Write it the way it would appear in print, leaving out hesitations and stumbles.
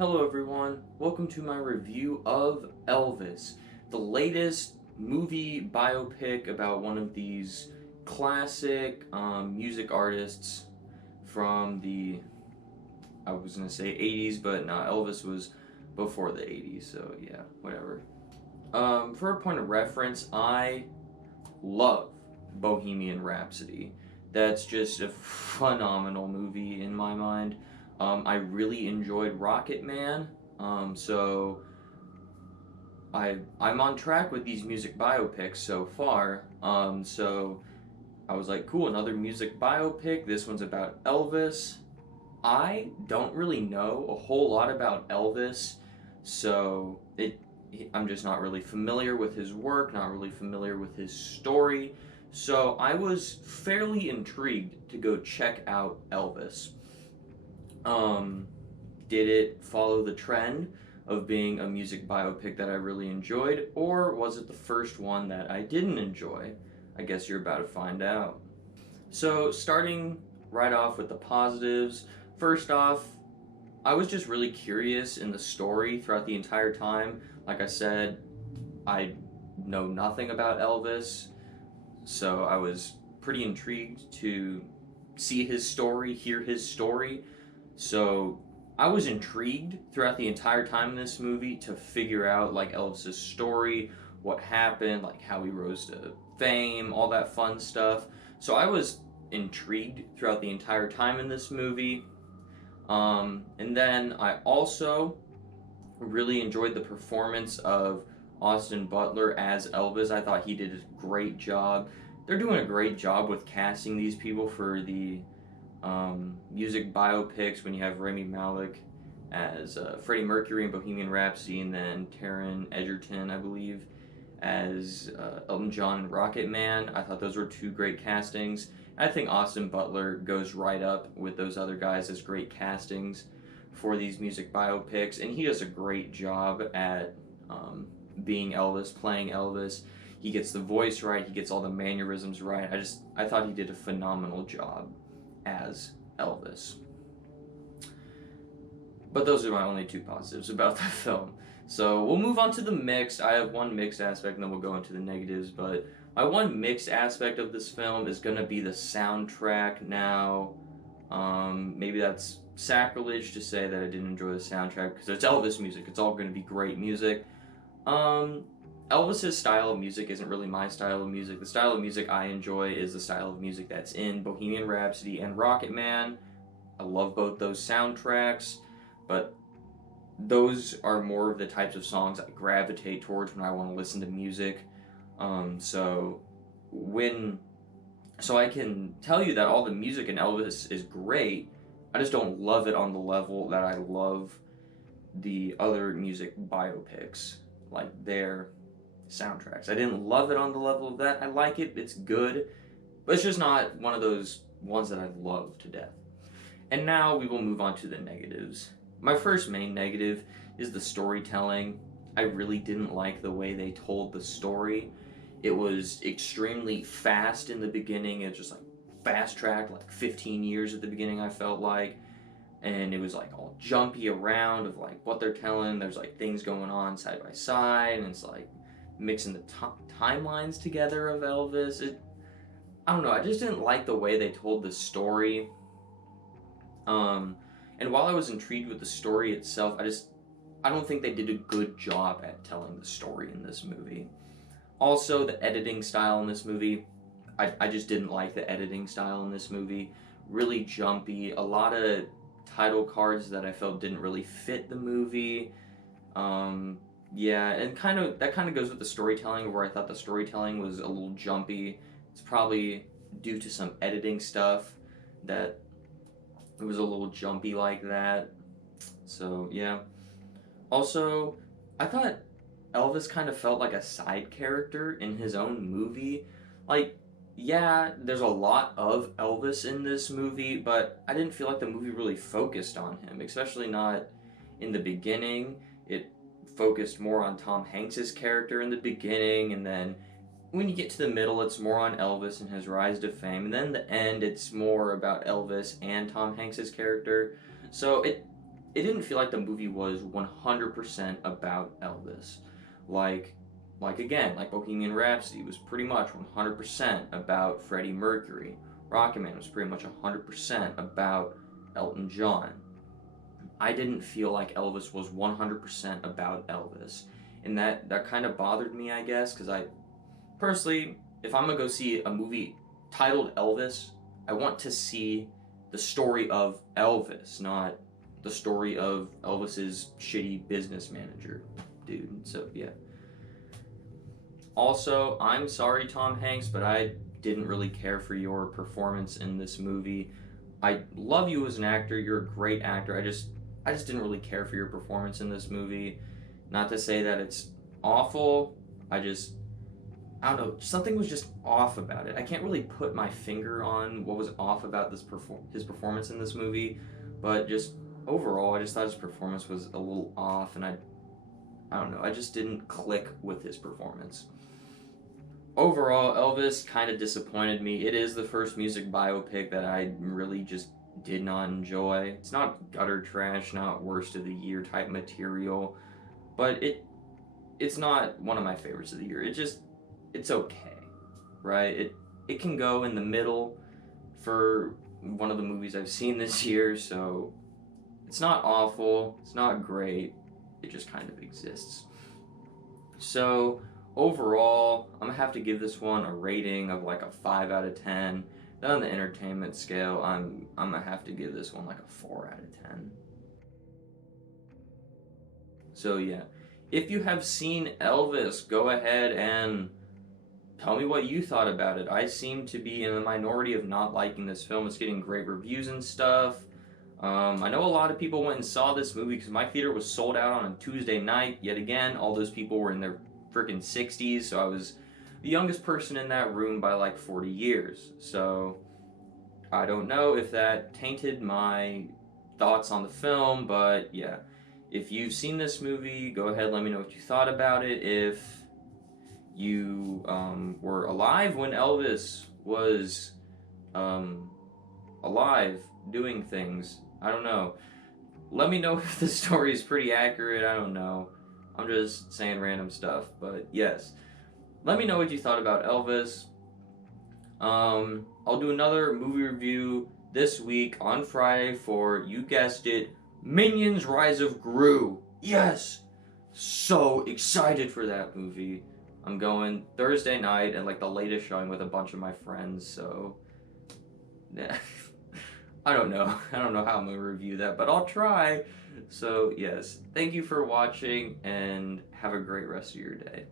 Hello everyone, welcome to my review of Elvis, the latest movie biopic about one of these classic music artists from I was going to say 80s, but no, Elvis was before the 80s, so yeah, whatever. For a point of reference, I love Bohemian Rhapsody. That's just a phenomenal movie in my mind. I really enjoyed Rocket Man, so I'm on track with these music biopics so far. So I was like, cool, another music biopic. This one's about Elvis. I don't really know a whole lot about Elvis, so I'm just not really familiar with his work, not really familiar with his story. So I was fairly intrigued to go check out Elvis. Um, did it follow the trend of being a music biopic that I really enjoyed, or was it the first one that I didn't enjoy? I guess you're about to find out. So, starting right off with the positives, first off, I was just really curious in the story throughout the entire time. Like I said, I know nothing about Elvis, so I was pretty intrigued to see his story, hear his story. So I was intrigued throughout the entire time in this movie to figure out like Elvis's story, what happened, like how he rose to fame, all that fun stuff. So I was intrigued throughout the entire time in this movie. And then I also really enjoyed the performance of Austin Butler as Elvis. I thought he did a great job. They're doing a great job with casting these people for the music biopics when you have Rami Malek as Freddie Mercury in Bohemian Rhapsody, and then Taron Egerton, I believe, as Elton John in Rocket Man. I thought those were two great castings. I think Austin Butler goes right up with those other guys as great castings for these music biopics, and he does a great job at being Elvis, playing Elvis. He gets the voice right, he gets all the mannerisms right. I thought he did a phenomenal job as Elvis. But those are my only two positives about the film. So we'll move on to the mixed. I have one mixed aspect and then we'll go into the negatives. But my one mixed aspect of this film is going to be the soundtrack. Now, maybe that's sacrilege to say that I didn't enjoy the soundtrack because it's Elvis music. It's all going to be great music. Elvis's style of music isn't really my style of music. The style of music I enjoy is the style of music that's in Bohemian Rhapsody and Rocket Man. I love both those soundtracks, but those are more of the types of songs I gravitate towards when I want to listen to music. So I can tell you that all the music in Elvis is great. I just don't love it on the level that I love the other music biopics, like their soundtracks. I didn't love it on the level of that. I like it, it's good, but it's just not one of those ones that I love to death. And now we will move on to the negatives. My first main negative is the storytelling. I really didn't like the way they told the story. It was extremely fast in the beginning. It's just like fast tracked, like 15 years at the beginning, I felt like. And it was like all jumpy around of like what they're telling. There's like things going on side by side, and it's like mixing the timelines together of Elvis. I don't know, I just didn't like the way they told the story. And while I was intrigued with the story itself, I don't think they did a good job at telling the story in this movie. Also, the editing style in this movie, I just didn't like the editing style in this movie. Really jumpy, a lot of title cards that I felt didn't really fit the movie. Yeah, and that kind of goes with the storytelling, where I thought the storytelling was a little jumpy. It's probably due to some editing stuff that it was a little jumpy like that. So yeah. Also, I thought Elvis kind of felt like a side character in his own movie. Like, yeah, there's a lot of Elvis in this movie, but I didn't feel like the movie really focused on him, especially not in the beginning. It focused more on Tom Hanks's character in the beginning, and then when you get to the middle, it's more on Elvis and his rise to fame, and then the end, it's more about Elvis and Tom Hanks's character. So it didn't feel like the movie was 100% about Elvis. Like, again, like Bohemian Rhapsody was pretty much 100% about Freddie Mercury. Rocketman was pretty much 100% about Elton John. I didn't feel like Elvis was 100% about Elvis. And that kind of bothered me, I guess, because I personally, if I'm gonna go see a movie titled Elvis, I want to see the story of Elvis, not the story of Elvis's shitty business manager dude. So yeah. Also, I'm sorry, Tom Hanks, but I didn't really care for your performance in this movie. I love you as an actor. You're a great actor. I just didn't really care for your performance in this movie. Not to say that it's awful. I don't know. Something was just off about it. I can't really put my finger on what was off about his performance in this movie, but just overall, I just thought his performance was a little off, and I don't know. I just didn't click with his performance. Overall, Elvis kind of disappointed me. It is the first music biopic that I really just did not enjoy. It's not gutter trash, not worst of the year type material, but it's not one of my favorites of the year. It's okay, right? It can go in the middle for one of the movies I've seen this year, so it's not awful, it's not great. It just kind of exists. So overall, I'm gonna have to give this one a rating of like a 5 out of 10. Then on the entertainment scale, I'm gonna have to give this one like a 4 out of 10. So yeah, if you have seen Elvis, go ahead and tell me what you thought about it. I seem to be in the minority of not liking this film. It's getting great reviews and stuff. I know a lot of people went and saw this movie because my theater was sold out on a Tuesday night. Yet again, all those people were in their freaking 60s, so I was the youngest person in that room by like 40 years. So I don't know if that tainted my thoughts on the film, but yeah. If you've seen this movie, go ahead, let me know what you thought about it. If you were alive when Elvis was alive doing things, I don't know. Let me know if the story is pretty accurate. I don't know. I'm just saying random stuff, but yes. Let me know what you thought about Elvis. I'll do another movie review this week on Friday for, you guessed it, Minions Rise of Gru. Yes! So excited for that movie. I'm going Thursday night and like the latest showing with a bunch of my friends, so yeah. I don't know. I don't know how I'm gonna review that, but I'll try. So yes, thank you for watching and have a great rest of your day.